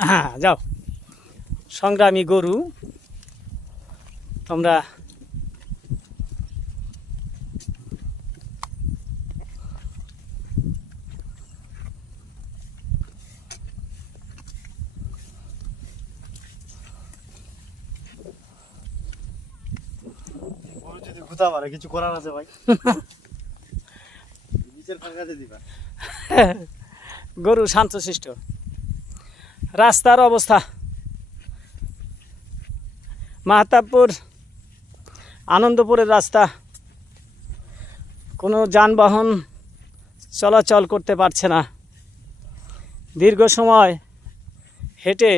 হ্যাঁ যাও সংগ্রামী গরু তোমরা যদি গুতা মারে কিছু করার আছে ভাই নিচের ফাঁকাতে দিবা গরু শান্তশিষ্ট রাস্তার অবস্থা মাহতাবপুর আনন্দপুরের রাস্তা কোনো যানবাহন চলাচল করতে পারছে না দীর্ঘ সময় হেঁটে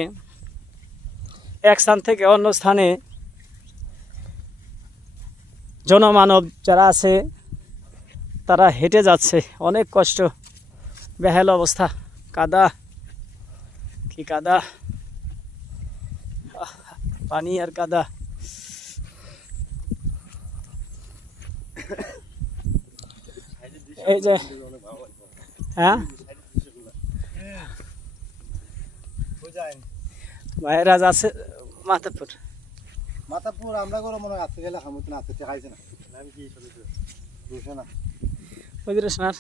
এক স্থান থেকে অন্য স্থানে জনমানব যারা আছে তারা হেঁটে যাচ্ছে অনেক কষ্ট বেহাল অবস্থা কাদা কি কাদা পানি আর কাদা এই যে হ্যাঁ ভাইরা আছে মাতাপুর মাতাপুর আমরা করে মনে হয় আজকে গেলে হামুত না আজকে খাইছে না আমি কি বুঝছো না ওইদিকে সোনার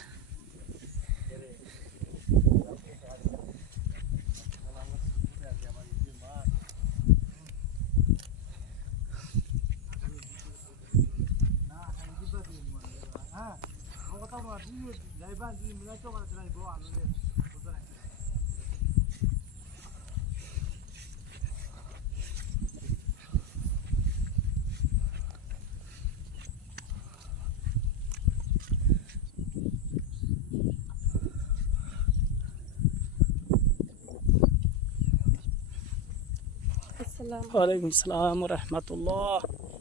ওয়ালাইকুম আসসালাম ওয়া রাহমাতুল্লাহ